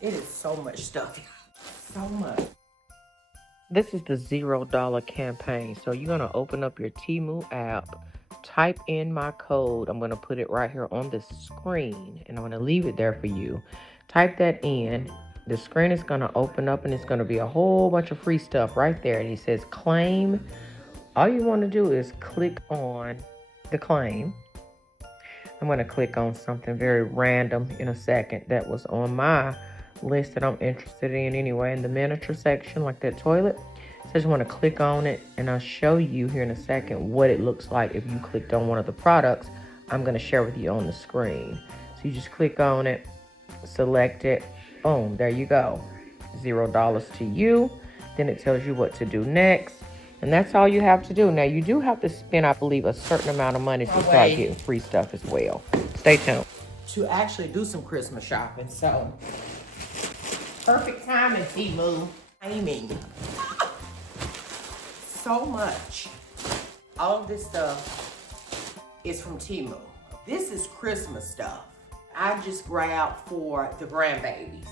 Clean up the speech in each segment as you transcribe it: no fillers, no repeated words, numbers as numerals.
It is so much stuff. So much. This is the $0 campaign. So you're going to open up your Temu app, type in my code. I'm going to put it right here on the screen, and I'm going to leave it there for you. Type that in. The screen is going to open up, and it's going to be a whole bunch of free stuff right there. And it says claim. All you want to do is click on the claim. I'm going to click on something very random in a second that was on my list that I'm interested in anyway, in the miniature section, like that toilet. So I just want to click on it, and I'll show you here in a second what it looks like if you clicked on one of the products I'm going to share with you on the screen. So you just click on it, select it, boom, there you go. $0 to you. Then it tells you what to do next. And that's all you have to do. Now, you do have to spend, I believe, a certain amount of money to start getting free stuff as well. Stay tuned. To actually do some Christmas shopping. So, perfect timing, Temu. Timing. So much. All of this stuff is from Temu. This is Christmas stuff. I just grabbed for the grandbabies.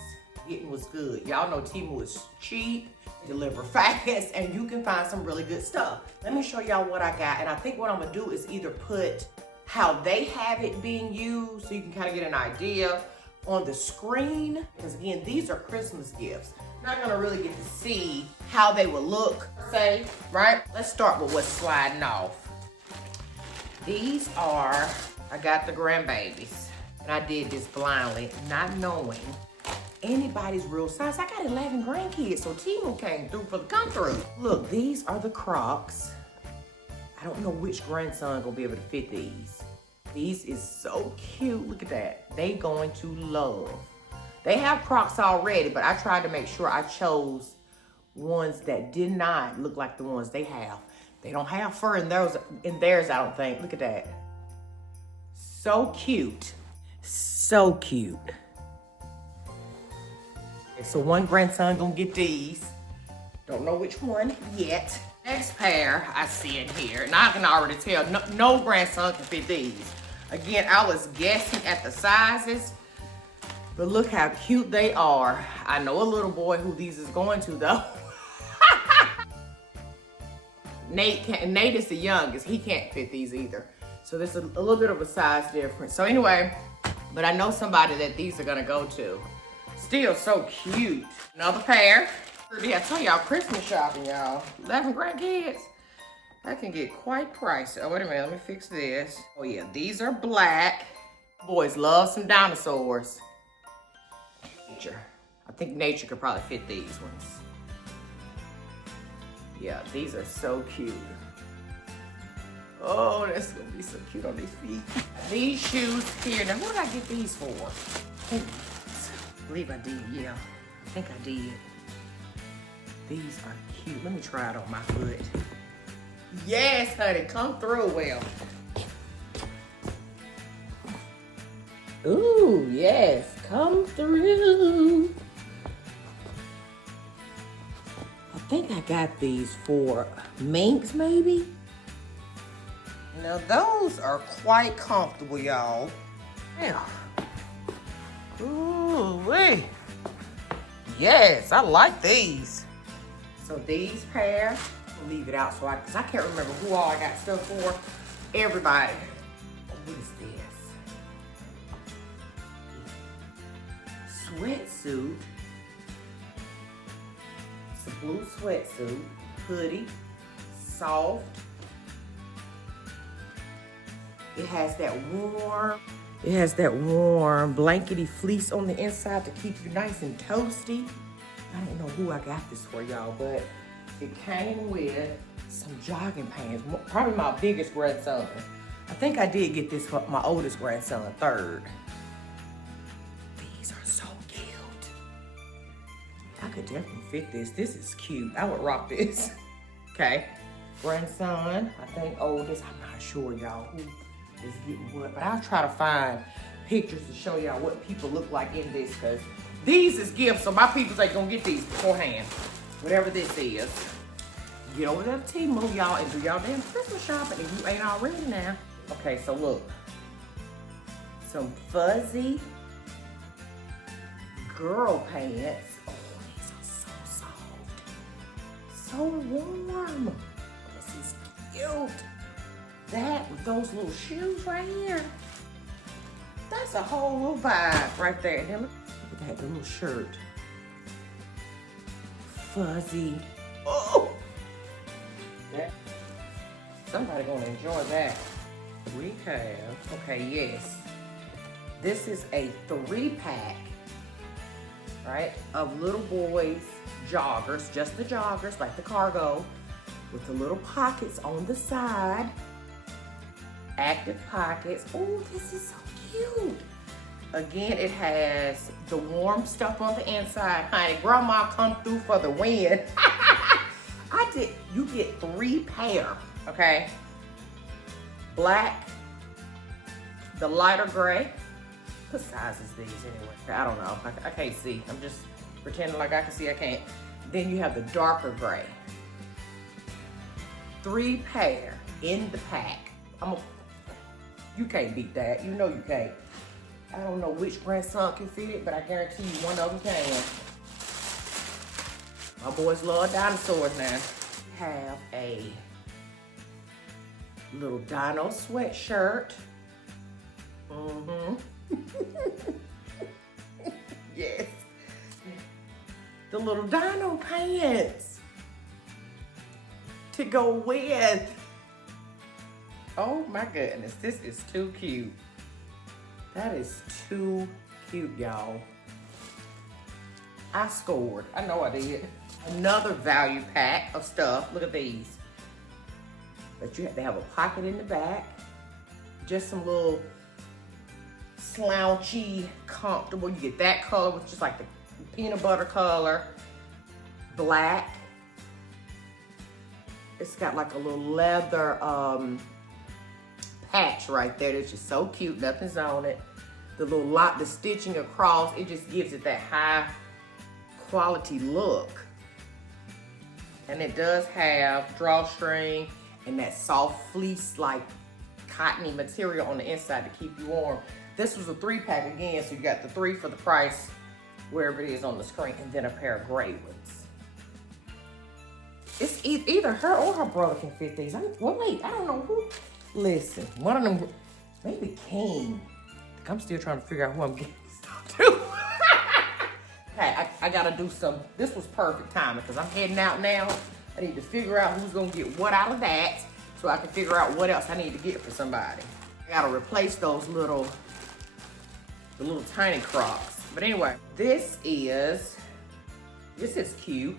It was good. Y'all know Temu is cheap, deliver fast, and you can find some really good stuff. Let me show y'all what I got. And I think what I'm gonna do is either put how they have it being used so you can kind of get an idea on the screen. Because again, these are Christmas gifts. Not gonna really get to see how they will look, say, right? Let's start with what's sliding off. These are, I got the grandbabies. And I did this blindly, not knowing anybody's real size. I got 11 grandkids, so Temu came through for the come through. Look, these are the Crocs. I don't know which grandson gonna be able to fit these. These is so cute, look at that. They going to love. They have Crocs already, but I tried to make sure I chose ones that did not look like the ones they have. They don't have fur in theirs, I don't think. Look at that. So cute. So cute. So one grandson gonna get these. Don't know which one yet. Next pair I see in here, and I can already tell no grandson can fit these. Again, I was guessing at the sizes, but look how cute they are. I know a little boy who these is going to though. Nate is the youngest. He can't fit these either. So there's a little bit of a size difference. So anyway, but I know somebody that these are gonna go to. Still so cute. Another pair. I tell y'all, Christmas shopping, y'all. 11 grandkids. That can get quite pricey. Oh, wait a minute, let me fix this. Oh yeah, these are black. Boys love some dinosaurs. Nature. I think Nature could probably fit these ones. Yeah, these are so cute. Oh, that's gonna be so cute on these feet. These shoes here, now what did I get these for? I believe I did, yeah. I think I did. These are cute. Let me try it on my foot. Yes, honey, come through well. Ooh, yes, come through. I think I got these for minks, maybe? Now, those are quite comfortable, y'all. Yeah. Ooh, wait. Yes, I like these. So these pair, I'll leave it out because I can't remember who all I got stuff for. Everybody. What is this? Sweatsuit. It's a blue sweatsuit. Hoodie. Soft. It has that warm blankety fleece on the inside to keep you nice and toasty. I don't know who I got this for, y'all, but it came with some jogging pants. Probably my biggest grandson. I think I did get this for my oldest grandson, third. These are so cute. I could definitely fit this. This is cute. I would rock this. Okay. Grandson, I think oldest. I'm not sure, y'all, who is getting what, but I'll try to find pictures to show y'all what people look like in this, because these is gifts, so my peoples ain't gonna get these beforehand. Whatever this is. Get over there to Temu, y'all, and do y'all damn Christmas shopping if you ain't already now. Okay, so look. Some fuzzy girl pants. Oh, these are so soft. So warm. This is cute. That with those little shoes right here. That's a whole little vibe right there. Now look at that little shirt. Fuzzy. Oh! Yeah. Somebody gonna enjoy that. We have, okay, yes. This is a 3-pack, right, of little boys joggers, just the joggers, like the cargo, with the little pockets on the side. Active pockets. Oh, this is so cute. Again, it has the warm stuff on the inside. Honey, grandma come through for the win. You get 3 pair, okay? Black, the lighter gray. What size is these anyway? I don't know, I can't see. I'm just pretending like I can see, I can't. Then you have the darker gray. 3 pair in the pack. You can't beat that, you know you can't. I don't know which grandson can fit it, but I guarantee you one of them can. My boys love dinosaurs now. We have a little dino sweatshirt. Yes. The little dino pants to go with. Oh my goodness, this is too cute. That is too cute, y'all. I scored. I know I did. Another value pack of stuff. Look at these. But they have a pocket in the back. Just some little slouchy, comfortable. You get that color with just like the peanut butter color. Black. It's got like a little leather patch right there that's just so cute. Nothing's on it. The the stitching across, it just gives it that high quality look. And it does have drawstring and that soft fleece like cottony material on the inside to keep you warm. This was a 3-pack again, so you got the 3 for the price wherever it is on the screen, and then a pair of gray ones. It's either her or her brother can fit these. Wait, I don't know who. Listen, one of them, maybe King. I'm still trying to figure out who I'm getting stuff to. Okay, I gotta do some, this was perfect timing because I'm heading out now. I need to figure out who's gonna get what out of that so I can figure out what else I need to get for somebody. I gotta replace those the little tiny Crocs. But anyway, this is cute.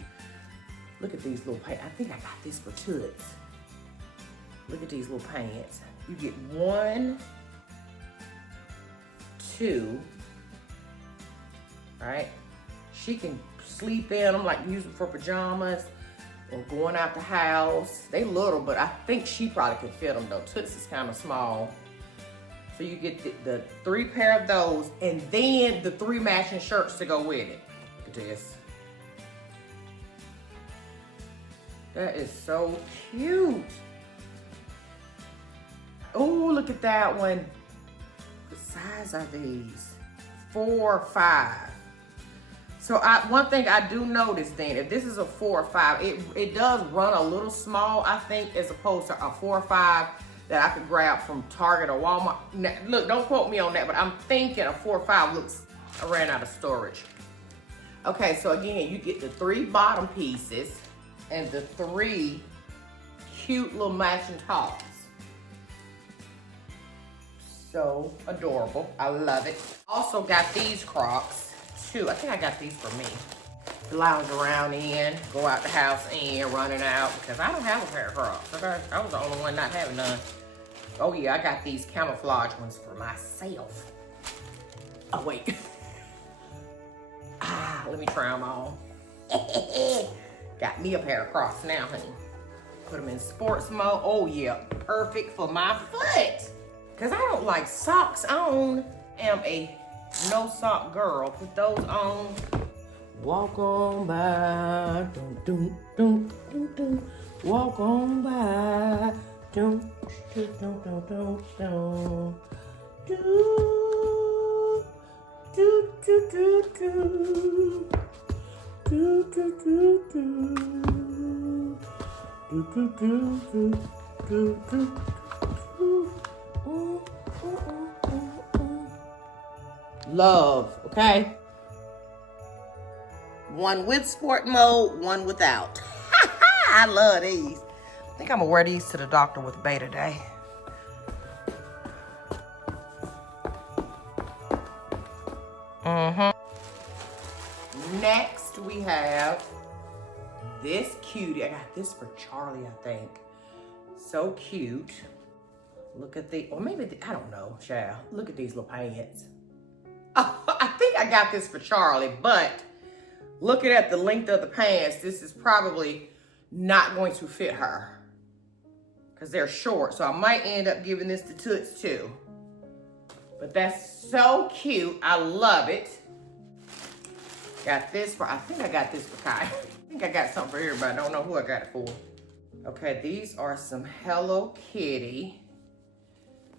Look at these little pants. I think I got this for Toots. Look at these little pants. You get 1, 2, right? She can sleep in them, like use them for pajamas or going out the house. They little, but I think she probably can fit them though. Toots is kind of small. So you get the 3 pair of those and then the 3 matching shirts to go with it. Look at this. That is so cute. Oh, look at that one. What size are these? 4 or 5. So one thing I do notice then, if this is a 4 or 5, it does run a little small, I think, as opposed to a 4 or 5 that I could grab from Target or Walmart. Now, look, don't quote me on that, but I'm thinking a 4 or 5 looks, I ran out of storage. Okay, so again, you get the 3 bottom pieces and the 3 cute little matching tops. So adorable, I love it. Also got these Crocs too. I think I got these for me. Lounge around in, go out the house in, running out, because I don't have a pair of Crocs. Okay? I was the only one not having none. Oh yeah, I got these camouflage ones for myself. Oh wait. Let me try them on. Got me a pair of Crocs now, honey. Put them in sports mode. Oh yeah, perfect for my foot. Cause I don't like socks on. Am a no sock girl. Put those on. Walk on by. Dun, dun, dun, dun. Walk on by. Dun, dun, dun, dun, dun, dun. Do, Do, do, do, do. Do, do, do, do. Do, do, do, do. Do, do, do. Love, okay? One with sport mode, one without. I love these. I think I'm gonna wear these to the doctor with Bay today. Next we have this cutie. I got this for Charlie, I think. So cute. Look at the, or maybe, I don't know, child. Look at these little pants. Oh, I think I got this for Charlie, but looking at the length of the pants, this is probably not going to fit her because they're short. So I might end up giving this to Toots too. But that's so cute. I love it. Got this for, I think I got this for Kai. I think I got something for everybody. I don't know who I got it for. Okay, these are some Hello Kitty.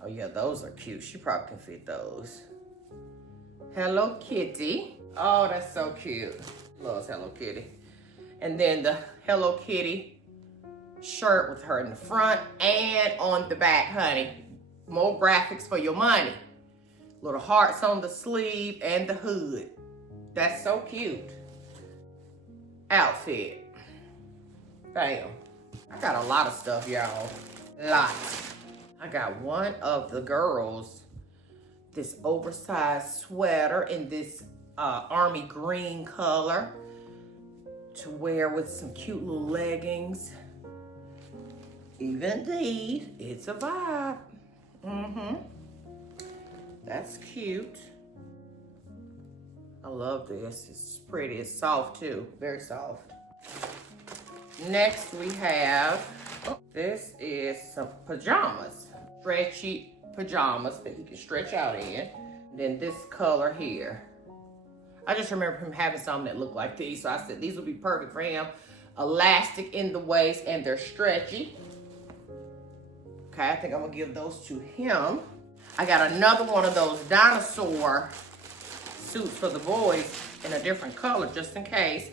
Oh yeah, those are cute. She probably can fit those. Hello Kitty. Oh, that's so cute. Loves Hello Kitty. And then the Hello Kitty shirt with her in the front and on the back, honey. More graphics for your money. Little hearts on the sleeve and the hood. That's so cute. Outfit. Bam. I got a lot of stuff, y'all. Lots. I got one of the girls, this oversized sweater in this army green color to wear with some cute little leggings. Even these, it's a vibe. That's cute. I love this. It's pretty. It's soft too. Very soft. Next we have, this is some pajamas. Stretchy pajamas that he can stretch out in. And then this color here. I just remember him having some that looked like these. So I said these would be perfect for him. Elastic in the waist and they're stretchy. Okay, I think I'm gonna give those to him. I got another one of those dinosaur suits for the boys in a different color, just in case.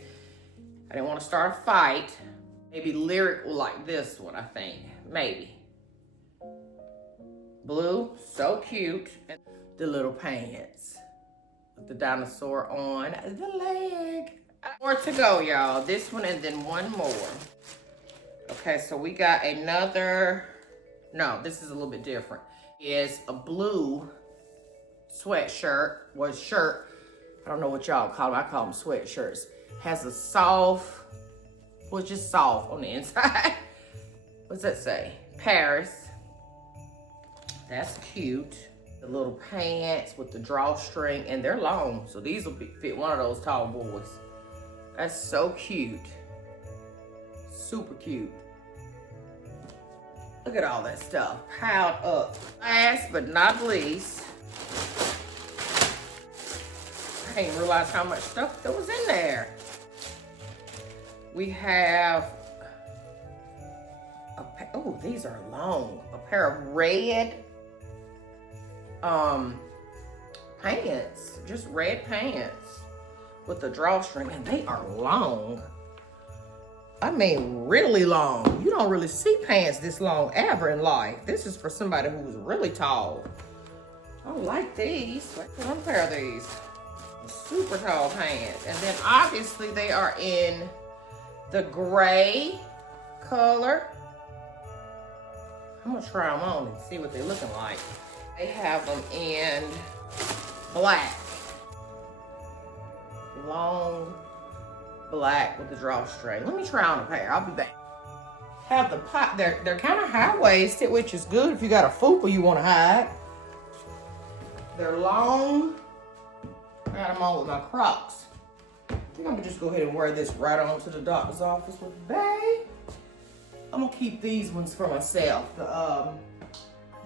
I didn't want to start a fight. Maybe Lyric will like this one, I think. Maybe. Blue, so cute. And the little pants with the dinosaur on the leg. More to go, y'all. This one and then one more. Okay, so we got another, no, this is a little bit different. It's a blue sweatshirt, shirt. I don't know what y'all call them. I call them sweatshirts. Has a soft, well, it's just soft on the inside. What's that say? Paris. That's cute. The little pants with the drawstring, and they're long, so these will fit one of those tall boys. That's so cute. Super cute. Look at all that stuff piled up. Last but not least, I didn't realize how much stuff that was in there. We have, oh, these are long. A pair of red pants, just red pants with the drawstring, and they are long. I mean, really long. You don't really see pants this long ever in life. This is for somebody who's really tall. I don't like these. One pair of these. Super tall pants. And then obviously they are in the gray color. I'm gonna try them on and see what they're looking like. They have them in black. Long black with the drawstring. Let me try on a pair. I'll be back. Have the pop. They're kind of high-waisted, which is good if you got a fupa you want to hide. They're long. I got them on with my Crocs. I think I'm gonna just go ahead and wear this right on to the doctor's office with Bae. I'm gonna keep these ones for myself. The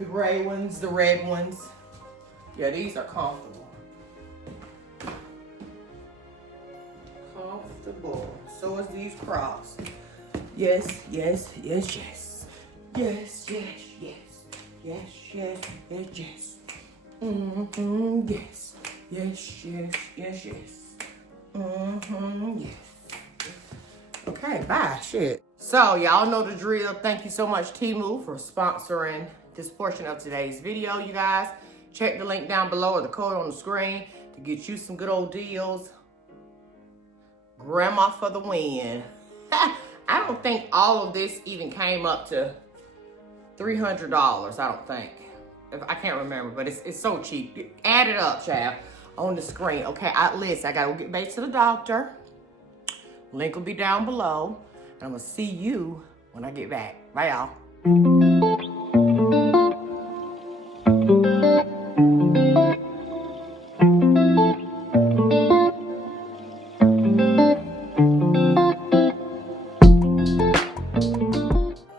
gray ones, the red ones. Yeah, these are comfortable. Comfortable. So is these Crocs. Yes, yes, yes, yes. Yes, yes, yes. Yes, yes, yes, yes. Yes. Yes, yes, yes, yes. Mm-hmm, yes. Okay, bye, shit. So, y'all know the drill. Thank you so much, Temu, for sponsoring this portion of today's video, you guys. Check the link down below or the code on the screen to get you some good old deals. Grandma for the win. I don't think all of this even came up to $300, I don't think. I can't remember, but it's so cheap. Add it up, child, on the screen. Okay, listen, I gotta get back to the doctor. Link will be down below. And I'm gonna see you when I get back. Bye, y'all.